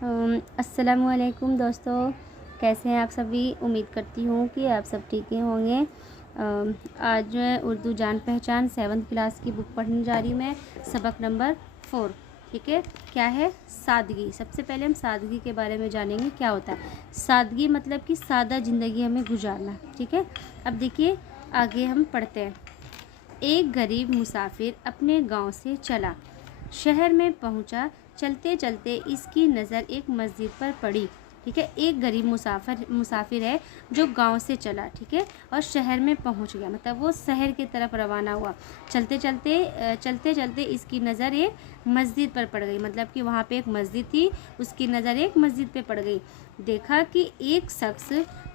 अस्सलामुअलैकुम दोस्तों, कैसे हैं आप सभी। उम्मीद करती हूँ कि आप सब ठीक ही होंगे। आज मैं उर्दू जान पहचान 7th क्लास की बुक पढ़ने जा रही हूँ। मैं सबक नंबर 4। ठीक है, क्या है? सादगी। सबसे पहले हम सादगी के बारे में जानेंगे क्या होता है। सादगी मतलब कि सादा ज़िंदगी हमें गुजारना। ठीक है, अब देखिए आगे हम पढ़ते हैं। एक गरीब मुसाफिर अपने गांव से चला, शहर में पहुंचा। चलते चलते इसकी नज़र एक मस्जिद पर पड़ी। ठीक है, एक गरीब मुसाफिर है जो गांव से चला, ठीक है, और शहर में पहुंच गया, मतलब वो शहर की तरफ रवाना हुआ। चलते चलते इसकी नज़र एक मस्जिद पर पड़ गई, मतलब कि वहाँ पे एक मस्जिद थी, उसकी नज़र एक मस्जिद पे पड़ गई। देखा कि एक शख्स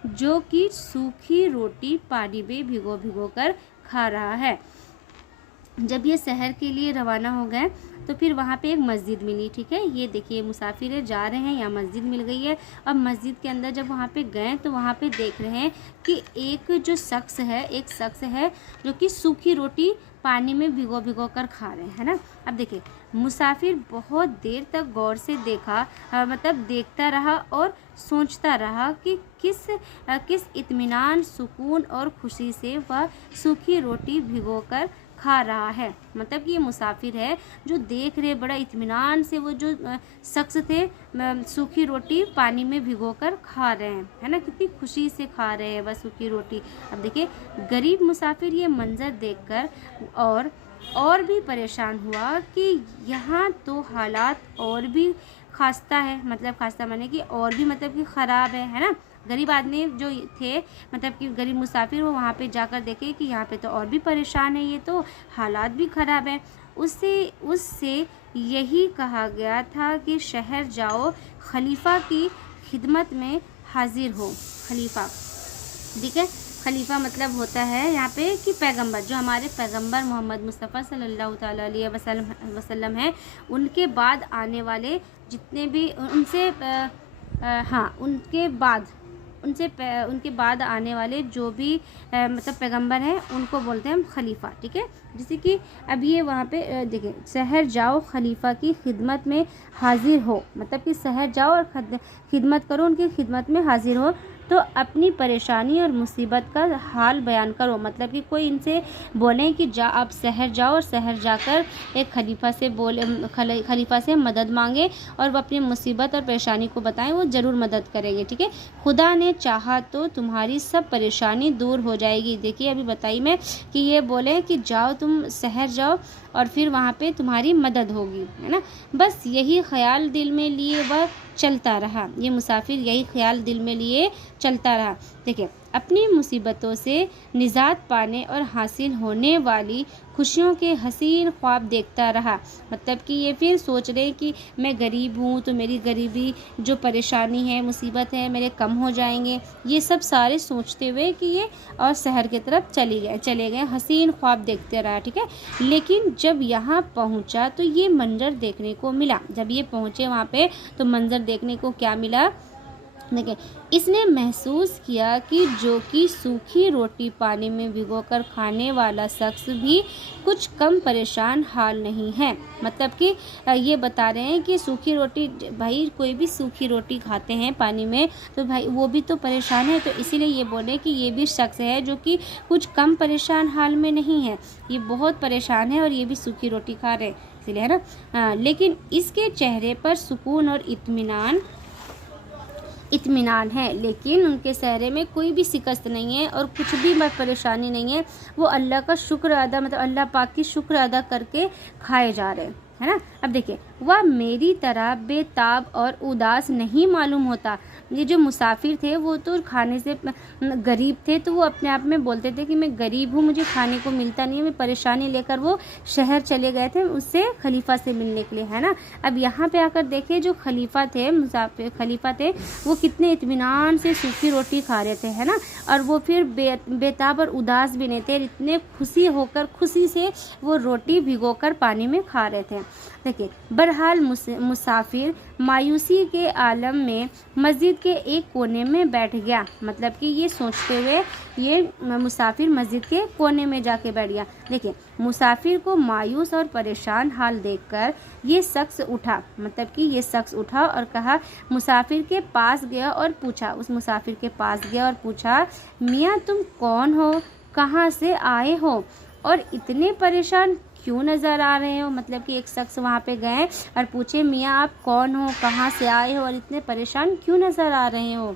जो कि सूखी रोटी पानी में भिगो भिगो कर खा रहा है। जब ये शहर के लिए रवाना हो गए तो फिर वहाँ पे एक मस्जिद मिली। ठीक है, ये देखिए मुसाफिर जा रहे हैं, यहाँ मस्जिद मिल गई है। अब मस्जिद के अंदर जब वहाँ पे गए तो वहाँ पे देख रहे हैं कि एक शख्स है जो कि सूखी रोटी पानी में भिगो भिगो कर खा रहे हैं, है ना। अब देखिए मुसाफिर बहुत देर तक गौर से मतलब देखता रहा और सोचता रहा कि किस इत्मीनान, सुकून और खुशी से वह सूखी रोटी भिगोकर खा रहा है। मतलब कि ये मुसाफिर है जो देख रहे बड़ा इत्मीनान से, वो जो शख्स थे सूखी रोटी पानी में भिगोकर खा रहे हैं, है ना, कितनी खुशी से खा रहे हैं वह सूखी रोटी। अब देखिए गरीब मुसाफिर ये मंजर देखकर और भी परेशान हुआ कि यहाँ तो हालात और भी खास्ता है, मतलब खास्ता माने कि और भी मतलब कि ख़राब है ना। गरीब आदमी जो थे, मतलब कि गरीब मुसाफिर, वो वहाँ पे जाकर देखे कि यहाँ पे तो और भी परेशान है, ये तो हालात भी ख़राब है। उससे यही कहा गया था कि शहर जाओ, खलीफा की खिदमत में हाजिर हो। खलीफा, ठीक है, खलीफा मतलब होता है यहाँ पे कि पैगंबर, जो हमारे पैगंबर मोहम्मद मुस्तफ़ा सल्लल्लाहु अलैहि वसल्लम हैं, उनके बाद आने वाले जितने भी उनके बाद आने वाले जो भी मतलब पैगंबर हैं उनको बोलते हैं हम खलीफा। ठीक है, जैसे कि अब ये वहाँ पे देखिए, शहर जाओ खलीफा की खिदमत में हाजिर हो, मतलब कि शहर जाओ और खिदमत करो, उनकी खिदमत में हाजिर हो, तो अपनी परेशानी और मुसीबत का हाल बयान करो। मतलब कि कोई इनसे बोले कि आप शहर जाओ और शहर जाकर एक खलीफा से मदद मांगे और वो अपनी मुसीबत और परेशानी को बताएं, वो ज़रूर मदद करेंगे। ठीक है, खुदा ने चाहा तो तुम्हारी सब परेशानी दूर हो जाएगी। देखिए अभी बताई मैं कि ये बोले कि जाओ, तुम शहर जाओ और फिर वहाँ पे तुम्हारी मदद होगी, है ना। बस यही ख्याल दिल में लिए वह चलता रहा। ये मुसाफिर यही ख्याल दिल में लिए चलता रहा। देखिए अपनी मुसीबतों से निजात पाने और हासिल होने वाली खुशियों के हसीन ख्वाब देखता रहा। मतलब कि ये फिर सोच रहे कि मैं गरीब हूँ तो मेरी गरीबी, जो परेशानी है, मुसीबत है, मेरे कम हो जाएंगे, ये सब सारे सोचते हुए कि ये और शहर की तरफ चले गए, हसीन ख्वाब देखते रहा। ठीक है, लेकिन जब यहाँ पहुँचा तो ये मंजर देखने को मिला। जब ये पहुँचे वहाँ पे तो मंजर देखने को क्या मिला। देखिए इसने महसूस किया कि जो कि सूखी रोटी पानी में भिगोकर खाने वाला शख्स भी कुछ कम परेशान हाल नहीं है। मतलब कि ये बता रहे हैं कि सूखी रोटी, भाई कोई भी सूखी रोटी खाते हैं पानी में तो भाई वो भी तो परेशान है, तो इसीलिए ये बोले कि ये भी शख्स है जो कि कुछ कम परेशान हाल में नहीं है, ये बहुत परेशान है और ये भी सूखी रोटी खा रहे हैं, इसीलिए, है ना। लेकिन इसके चेहरे पर सुकून और इत्मीनान है, लेकिन उनके चेहरे में कोई भी शिकस्त नहीं है और कुछ भी परेशानी नहीं है। वो अल्लाह का शुक्र अदा, मतलब अल्लाह पाक की शुक्र अदा करके खाए जा रहे हैं, है ना। अब देखिए वह मेरी तरह बेताब और उदास नहीं मालूम होता। ये जो मुसाफिर थे वो तो खाने से गरीब थे, तो वो अपने आप में बोलते थे कि मैं गरीब हूँ, मुझे खाने को मिलता नहीं है। मैं परेशानी लेकर वो शहर चले गए थे उससे खलीफा से मिलने के लिए, है ना। अब यहाँ पे आकर देखे जो खलीफा थे वो कितने इत्मीनान से सूखी रोटी खा रहे थे, है ना, और वो फिर बेताब और उदास भी नहीं थे, इतने खुशी से वो रोटी भिगोकर पानी में खा रहे थे। देखिए बहरहाल मुसाफिर मायूसी के आलम में मस्जिद के एक कोने में बैठ गया। मतलब कि ये सोचते हुए ये मुसाफिर मस्जिद के कोने में जाके बैठ गया। देखिए, मुसाफिर को मायूस और परेशान हाल देखकर ये शख्स उठा। मतलब कि ये शख्स उठा और कहा, मुसाफिर के पास गया और पूछा, उस मुसाफिर के पास गया और पूछा, मियाँ तुम कौन हो, कहाँ से आए हो और इतने परेशान क्यों नज़र आ रहे हो। मतलब कि एक शख्स वहाँ पे गए और पूछे, मियाँ आप कौन हो, कहाँ से आए हो और इतने परेशान क्यों नज़र आ रहे हो।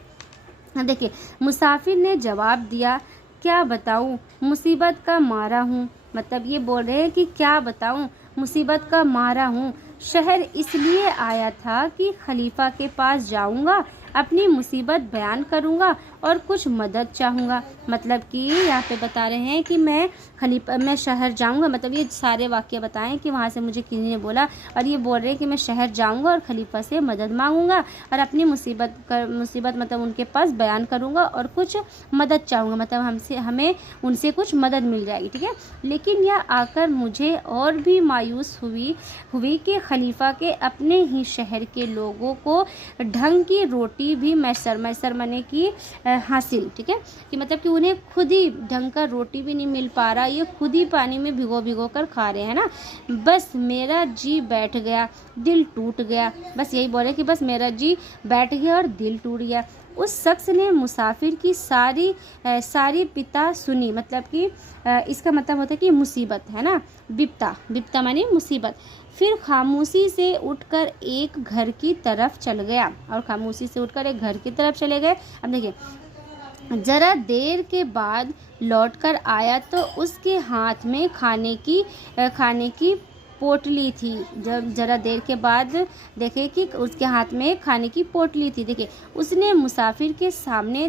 देखिए, मुसाफिर ने जवाब दिया, क्या बताऊँ, मुसीबत का मारा हूँ। मतलब ये बोल रहे हैं कि क्या बताऊँ, मुसीबत का मारा हूँ। शहर इसलिए आया था कि खलीफा के पास जाऊँगा, अपनी मुसीबत बयान करूँगा और कुछ मदद चाहूँगा। मतलब कि यहाँ पे बता रहे हैं कि मैं शहर जाऊँगा। मतलब ये सारे वाक्य बताएं कि वहाँ से मुझे किसी ने बोला, और ये बोल रहे हैं कि मैं शहर जाऊँगा और खलीफा से मदद मांगूंगा और अपनी मुसीबत मतलब उनके पास बयान करूँगा और कुछ मदद चाहूँगा। मतलब हमें उनसे कुछ मदद मिल जाएगी, ठीक है। लेकिन यह आकर मुझे और भी मायूस हुई कि खलीफा के अपने ही शहर के लोगों को ढंग की रोटी भी मैसर मने की हासिल, ठीक है, कि मतलब कि उन्हें खुद ही ढंग का रोटी भी नहीं मिल पा रहा, ये खुद ही पानी में भिगो कर खा रहे हैं ना। बस मेरा जी बैठ गया, दिल टूट गया। बस यही बोले कि बस मेरा जी बैठ गया और दिल टूट गया। उस शख्स ने मुसाफिर की सारी पिता सुनी। मतलब कि इसका मतलब होता है कि मुसीबत है ना, बिप्ता मानी मुसीबत। फिर खामोशी से उठकर एक घर की तरफ चल गया और खामोशी से उठकर एक घर की तरफ चले गए। अब देखिए, जरा देर के बाद लौटकर आया तो उसके हाथ में खाने की पोटली थी। जब जरा देर के बाद देखे कि उसके हाथ में खाने की पोटली थी। देखिए, उसने मुसाफिर के सामने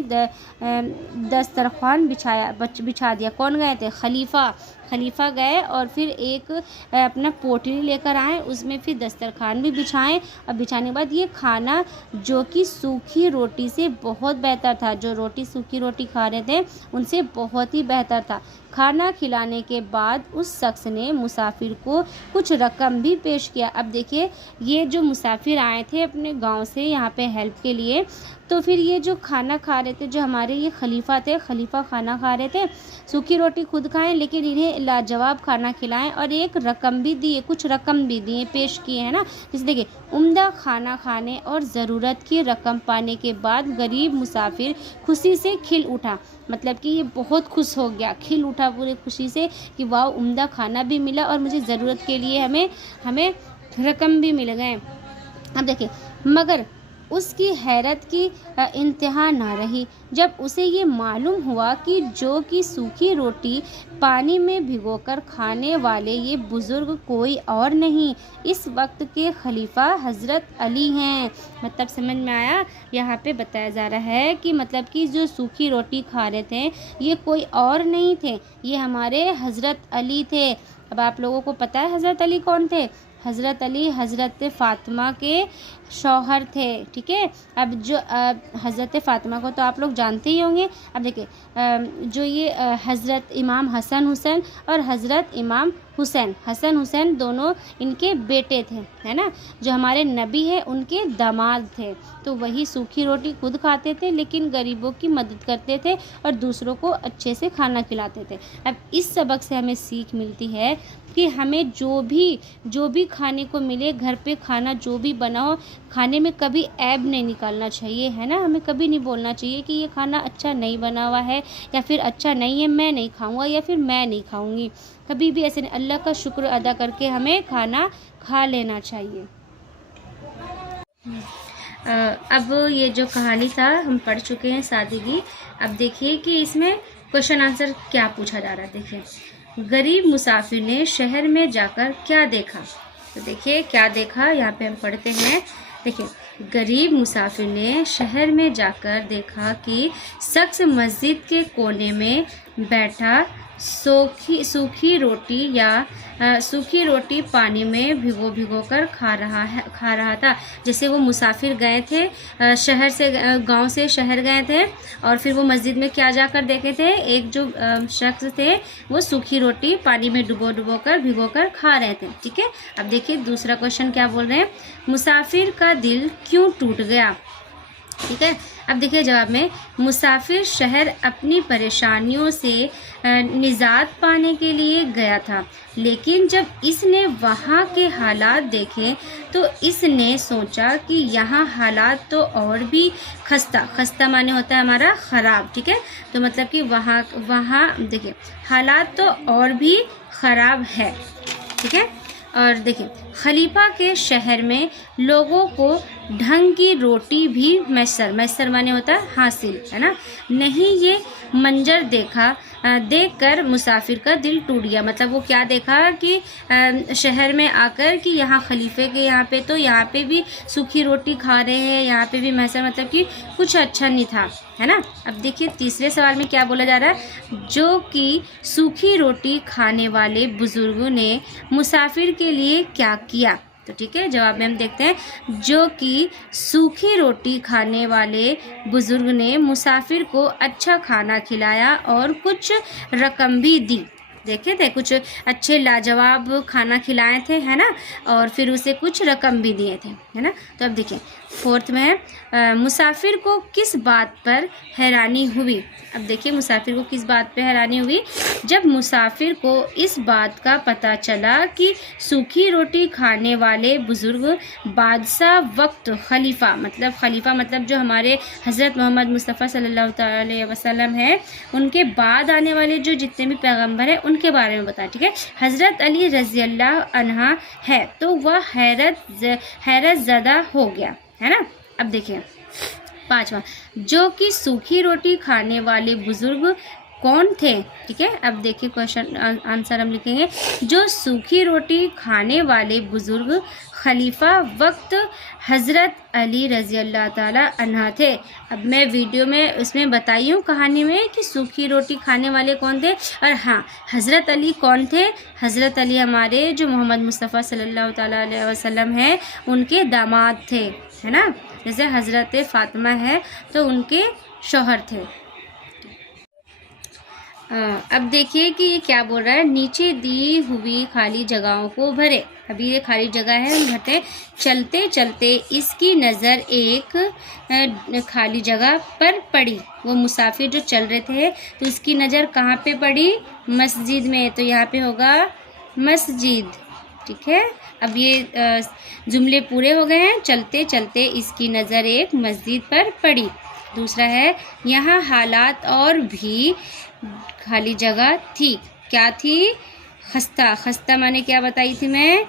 दस्तरखान बिछा दिया। कौन गए थे? खलीफा गए और फिर एक अपना पोटली लेकर आए, उसमें फिर दस्तरखान भी बिछाएं और बिछाने के बाद ये खाना जो कि सूखी रोटी से बहुत बेहतर था, जो रोटी सूखी रोटी खा रहे थे उनसे बहुत ही बेहतर था। खाना खिलाने के बाद उस शख्स ने मुसाफिर को कुछ रकम भी पेश किया। अब देखिए, ये जो मुसाफिर आए थे अपने गांव से यहाँ पे हेल्प के लिए, तो फिर ये जो खाना खा रहे थे, जो हमारे ये खलीफा खाना खा रहे थे, सूखी रोटी खुद खाएं लेकिन इन्हें लाजवाब खाना खिलाएं और एक रकम भी दिए, कुछ रकम भी दिए, पेश किए हैं ना। जैसे देखिए, उम्दा खाना खाने और ज़रूरत की रकम पाने के बाद गरीब मुसाफिर खुशी से खिल उठा। मतलब कि ये बहुत खुश हो गया, खिल उठा पूरी खुशी से कि वाह, उम्दा खाना भी मिला और मुझे ज़रूरत के लिए हमें रकम भी मिल गए। अब देखिए, मगर उसकी हैरत की इंतहा ना रही जब उसे ये मालूम हुआ कि जो कि सूखी रोटी पानी में भिगोकर खाने वाले ये बुज़ुर्ग कोई और नहीं, इस वक्त के खलीफा हज़रत अली हैं। मतलब समझ में आया? यहाँ पे बताया जा रहा है कि मतलब कि जो सूखी रोटी खा रहे थे ये कोई और नहीं थे, ये हमारे हज़रत अली थे। अब आप लोगों को पता है हज़रत अली कौन थे? हज़रत अली हज़रत फ़ातिमा के शौहर थे, ठीक है। अब जो हज़रत फ़ातिमा को तो आप लोग जानते ही होंगे। अब देखिए, जो ये हज़रत इमाम हसन हुसैन और हज़रत इमाम हसन हुसैन दोनों इनके बेटे थे, है ना। जो हमारे नबी है उनके दामाद थे। तो वही सूखी रोटी खुद खाते थे लेकिन गरीबों की मदद करते थे और दूसरों को अच्छे से खाना खिलाते थे। अब इस सबक से हमें सीख मिलती है कि हमें जो भी खाने को मिले, घर पे खाना जो भी बनाओ, खाने में कभी ऐब नहीं निकालना चाहिए, है ना। हमें कभी नहीं बोलना चाहिए कि ये खाना अच्छा नहीं बना हुआ है या फिर अच्छा नहीं है, मैं नहीं खाऊंगा या फिर मैं नहीं खाऊंगी। कभी भी ऐसे नहीं, अल्लाह का शुक्र अदा करके हमें खाना खा लेना चाहिए। अब ये जो कहानी था हम पढ़ चुके हैं शादी की। अब देखिए कि इसमें क्वेश्चन आंसर क्या पूछा जा रहा है। देखिए, गरीब मुसाफिर ने शहर में जाकर क्या देखा। तो देखिए क्या देखा, यहाँ पे हम पढ़ते हैं। देखिए, गरीब मुसाफिर ने शहर में जाकर देखा कि शख्स मस्जिद के कोने में बैठा सूखी रोटी पानी में भिगो कर खा रहा था। जैसे वो मुसाफिर गए थे, गांव से शहर गए थे और फिर वो मस्जिद में क्या जाकर देखे थे, एक जो शख्स थे वो सूखी रोटी पानी में भिगो कर खा रहे थे। ठीक है, अब देखिए दूसरा क्वेश्चन क्या बोल रहे हैं, मुसाफिर का दिल क्यों टूट गया। ठीक है, अब देखिए जवाब में, मुसाफिर शहर अपनी परेशानियों से निजात पाने के लिए गया था, लेकिन जब इसने वहाँ के हालात देखे तो इसने सोचा कि यहाँ हालात तो और भी खस्ता माने होता है हमारा ख़राब। ठीक है, तो मतलब कि वहाँ देखिए हालात तो और भी ख़राब है। ठीक है, और देखिए खलीफा के शहर में लोगों को ढंग की रोटी भी मैसर माने होता है हासिल, है ना, नहीं। ये मंजर देखकर मुसाफिर का दिल टूट गया। मतलब वो क्या देखा कि शहर में आकर कि यहाँ खलीफे के यहाँ पे भी सूखी रोटी खा रहे हैं, यहाँ पे भी मैसर, मतलब कि कुछ अच्छा नहीं था, है ना। अब देखिए तीसरे सवाल में क्या बोला जा रहा है, जो कि सूखी रोटी खाने वाले बुजुर्गों ने मुसाफिर के लिए क्या किया। तो ठीक है, जवाब में हम देखते हैं, जो कि सूखी रोटी खाने वाले बुजुर्ग ने मुसाफिर को अच्छा खाना खिलाया और कुछ रकम भी दी। देखे थे, कुछ अच्छे लाजवाब खाना खिलाए थे, है ना, और फिर उसे कुछ रकम भी दिए थे, है ना। तो अब देखिए फोर्थ में है, मुसाफिर को किस बात पर हैरानी हुई। अब देखिए मुसाफिर को किस बात पर हैरानी हुई, जब मुसाफिर को इस बात का पता चला कि सूखी रोटी खाने वाले बुजुर्ग बादशाह वक्त खलीफा मतलब जो हमारे हज़रत मोहम्मद मुस्तफ़ा सल्लल्लाहु अलैहि वसल्लम है, उनके बाद आने वाले जो जितने भी पैगंबर हैं उनके बारे में बताया। ठीक है, हज़रत अली रज़ी अल्लाह अन्हा है, तो वह हैरत ज़दा हो गया, है ना। अब देखिए पांचवा, जो कि सूखी रोटी खाने वाले बुजुर्ग कौन थे। ठीक है, अब देखिए क्वेश्चन आंसर हम लिखेंगे, जो सूखी रोटी खाने वाले बुजुर्ग खलीफा वक्त हज़रत अली रज़ी अल्लाह ताला अन्हा थे। अब मैं वीडियो में उसमें बताई हूँ कहानी में कि सूखी रोटी खाने वाले कौन थे, और हाँ हज़रत अली कौन थे, हज़रत अली हमारे जो मोहम्मद मुस्तफ़ा सल्लल्लाहु ताला अलैहि वसल्लम हैं उनके दामाद थे, है ना। जैसे हज़रत फ़ातिमा है तो उनके शौहर थे। अब देखिए कि ये क्या बोल रहा है, नीचे दी हुई खाली जगहों को भरे। अभी ये खाली जगह है, हम भरते। चलते चलते इसकी नज़र एक खाली जगह पर पड़ी। वो मुसाफिर जो चल रहे थे तो इसकी नज़र कहाँ पे पड़ी, मस्जिद में, तो यहाँ पे होगा मस्जिद। ठीक है, अब ये जुमले पूरे हो गए हैं। चलते चलते इसकी नज़र एक मस्जिद पर पड़ी। दूसरा है, यहाँ हालात और भी खाली जगह थी। क्या थी, खस्ता माने क्या बताई थी मैं,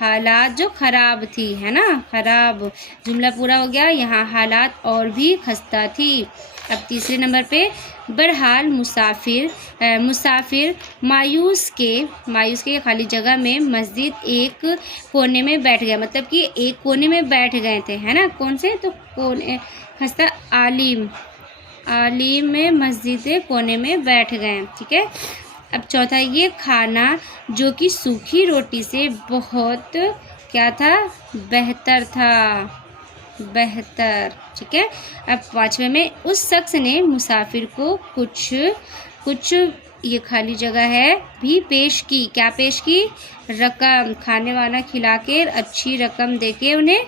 हालात जो ख़राब थी, है ना, ख़राब। जुमला पूरा हो गया, यहाँ हालात और भी खस्ता थी। अब तीसरे नंबर पे, बहरहाल मुसाफिर मायूस के खाली जगह में मस्जिद एक कोने में बैठ गया। मतलब कि एक कोने में बैठ गए थे, है ना, कौन से, तो कोने खस्ता आलिम में मस्जिद कोने में बैठ गए। ठीक है, अब चौथा, ये खाना जो कि सूखी रोटी से बहुत क्या था, बेहतर था, बेहतर। ठीक है, अब पांचवे में, उस शख्स ने मुसाफिर को कुछ ये खाली जगह है भी पेश की। क्या पेश की, रकम, खाने वाला खिला के अच्छी रकम देके उन्हें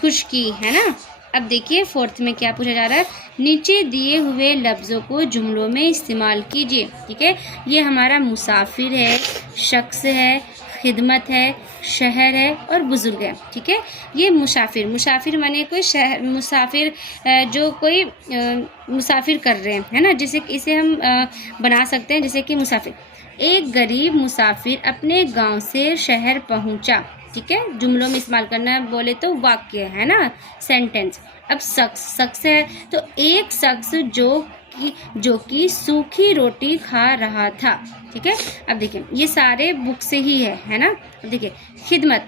खुश की, है ना। अब देखिए फोर्थ में क्या पूछा जा रहा है, नीचे दिए हुए लफ्ज़ों को जुमलों में इस्तेमाल कीजिए। ठीक है, ये हमारा मुसाफिर है, शख्स है, खिदमत है, शहर है और बुजुर्ग है। ठीक है, ये मुसाफिर माने कोई शहर मुसाफिर जो कोई मुसाफिर कर रहे हैं, है ना। जैसे इसे हम बना सकते हैं, जैसे कि मुसाफिर, एक गरीब मुसाफिर अपने गांव से शहर पहुंचा। ठीक है, जुमलों में इस्तेमाल करना है, बोले तो वाक्य, है ना, सेंटेंस। अब शख्स है तो एक शख्स जो कि सूखी रोटी खा रहा था। ठीक है, अब देखिए ये सारे बुक से ही है ना। अब देखिए खिदमत,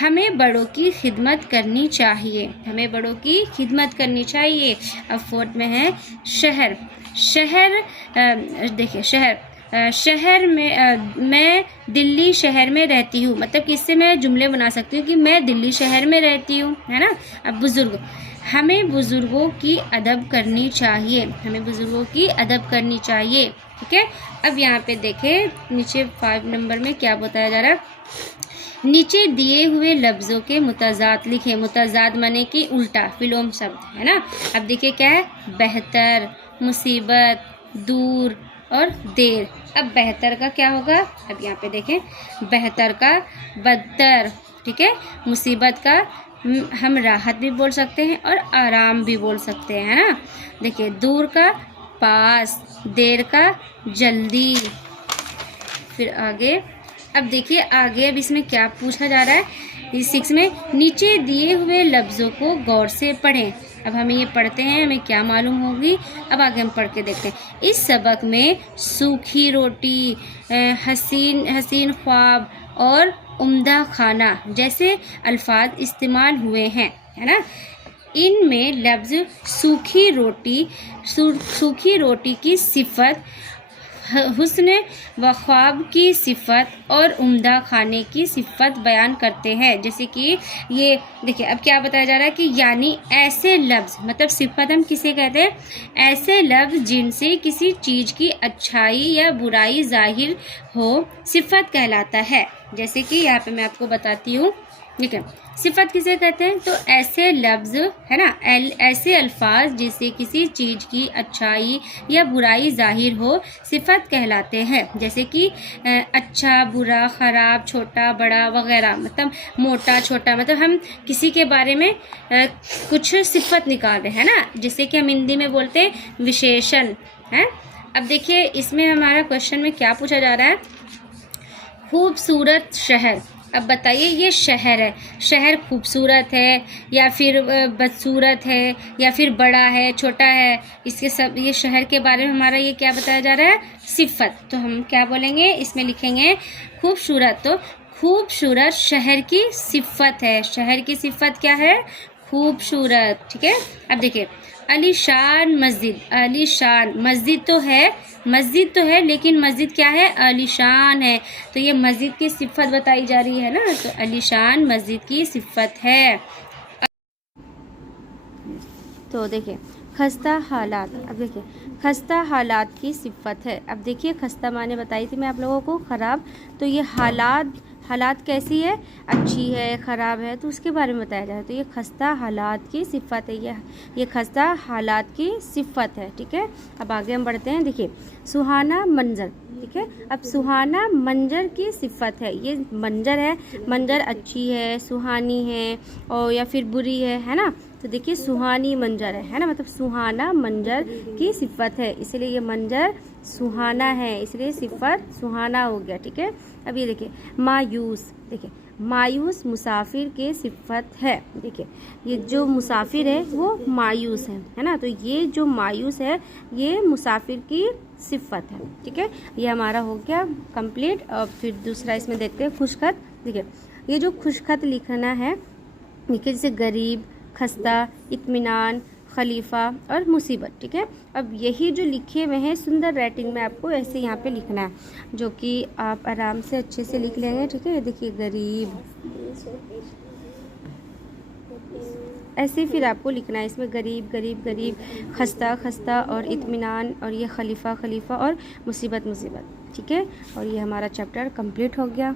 हमें बड़ों की खिदमत करनी चाहिए, हमें बड़ों की खिदमत करनी चाहिए। अब फोर्थ में है शहर। देखिए शहर, शहर में मैं दिल्ली शहर में रहती हूँ, मतलब किससे मैं जुमले बना सकती हूँ कि मैं दिल्ली शहर में रहती हूँ, है ना। अब बुज़ुर्ग, हमें बुज़ुर्गों की अदब करनी चाहिए, हमें बुज़ुर्गों की अदब करनी चाहिए, ठीक है। अब यहाँ पे देखें नीचे 5 नंबर में क्या बताया जा रहा है, नीचे दिए हुए लफ्ज़ों के मुतज़ाद लिखें। मुतज़ाद माने कि उल्टा विलोम शब्द, है ना। अब देखिए क्या है, बेहतर, मुसीबत, दूर और देर। अब बेहतर का क्या होगा, अब यहाँ पे देखें, बेहतर का बदतर, ठीक है। मुसीबत का हम राहत भी बोल सकते हैं और आराम भी बोल सकते हैं, है ना। देखिए दूर का पास, देर का जल्दी। फिर आगे, अब देखिए आगे, अब इसमें क्या पूछा जा रहा है इस 6 में, नीचे दिए हुए लफ्ज़ों को गौर से पढ़ें। अब हमें ये पढ़ते हैं, हमें क्या मालूम होगी, अब आगे हम पढ़ के देखते हैं। इस सबक में सूखी रोटी, हसीन हसीन ख्वाब और उम्दा खाना जैसे अल्फाज इस्तेमाल हुए हैं, है ना। इनमें लफ्ज़ सूखी रोटी की सिफत, हुस्न व ख्वाब की सिफत और उम्दा खाने की सिफत बयान करते हैं। जैसे कि ये देखिए, अब क्या बताया जा रहा है कि यानी ऐसे लफ्ज़, मतलब सिफत हम किसे कहते हैं, ऐसे लफ्ज़ जिनसे किसी चीज़ की अच्छाई या बुराई जाहिर हो सिफत कहलाता है। जैसे कि यहाँ पे मैं आपको बताती हूँ, ठीक है, सिफत किसे कहते हैं, तो ऐसे लफ्ज़, है ना, ऐसे अल्फाज जिससे किसी चीज़ की अच्छाई या बुराई जाहिर हो सिफत कहलाते हैं। जैसे कि अच्छा, बुरा, ख़राब, छोटा, बड़ा वगैरह, मतलब मोटा, छोटा, मतलब हम किसी के बारे में कुछ सिफत निकाल रहे हैं ना, जैसे कि हम हिंदी में बोलते हैं विशेषण, है। अब देखिए इसमें हमारा क्वेश्चन में क्या पूछा जा रहा है, खूबसूरत शहर। अब बताइए ये शहर है, शहर खूबसूरत है या फिर बदसूरत है या फिर बड़ा है, छोटा है, इसके सब, ये शहर के बारे में हमारा ये क्या बताया जा रहा है, सिफत। तो हम क्या बोलेंगे, इसमें लिखेंगे खूबसूरत। तो खूबसूरत शहर की सिफत है, शहर की सिफत क्या है, खूबसूरत, ठीक है। अब देखिए आलीशान मस्जिद, आलीशान मस्जिद तो है लेकिन मस्जिद क्या है, आलीशान है। तो ये मस्जिद की सिफत बताई जा रही है ना, तो आलीशान मस्जिद की सिफत है। तो देखिए खस्ता हालात, अब देखिए खस्ता हालात की सिफत है। अब देखिए खस्ता माने बताई थी मैं आप लोगों को ख़राब, तो ये हालात कैसी है, अच्छी है, ख़राब है, तो उसके बारे में बताया जा रहा है। तो ये खस्ता हालात की सिफत है, ये खस्ता हालात की सिफत है, ठीक है। अब आगे हम बढ़ते हैं, देखिए सुहाना मंजर, ठीक है। अब सुहाना मंजर की सिफत है, ये मंजर है, मंजर अच्छी है, सुहानी है और या फिर बुरी है ना। तो देखिए सुहानी मंजर है ना, मतलब सुहाना मंजर की सिफत है, इसलिए ये मंजर सुहाना है, इसलिए सिफत सुहाना हो गया, ठीक है। अब ये देखिए मायूस, देखिए मायूस मुसाफिर के सिफत है। देखिए ये जो मुसाफिर है वो मायूस है ना, तो ये जो मायूस है ये मुसाफिर की सिफत है, ठीक है। ये हमारा हो गया कंप्लीट। और फिर दूसरा इसमें देखते हैं खुशखत। देखिए ये जो खुशखत लिखना है, देखिए जैसे गरीब, खस्ता, इत्मीनान, खलीफा और मुसीबत, ठीक है। अब यही जो लिखे हुए हैं सुंदर राइटिंग में आपको ऐसे यहाँ पे लिखना है, जो कि आप आराम से अच्छे से लिख लेंगे, ठीक है। देखिए गरीब, ऐसे फिर आपको लिखना है इसमें गरीब गरीब गरीब, खस्ता खस्ता और इत्मीनान, और ये खलीफा खलीफा और मुसीबत मुसीबत, ठीक है। और ये हमारा चैप्टर कंप्लीट हो गया।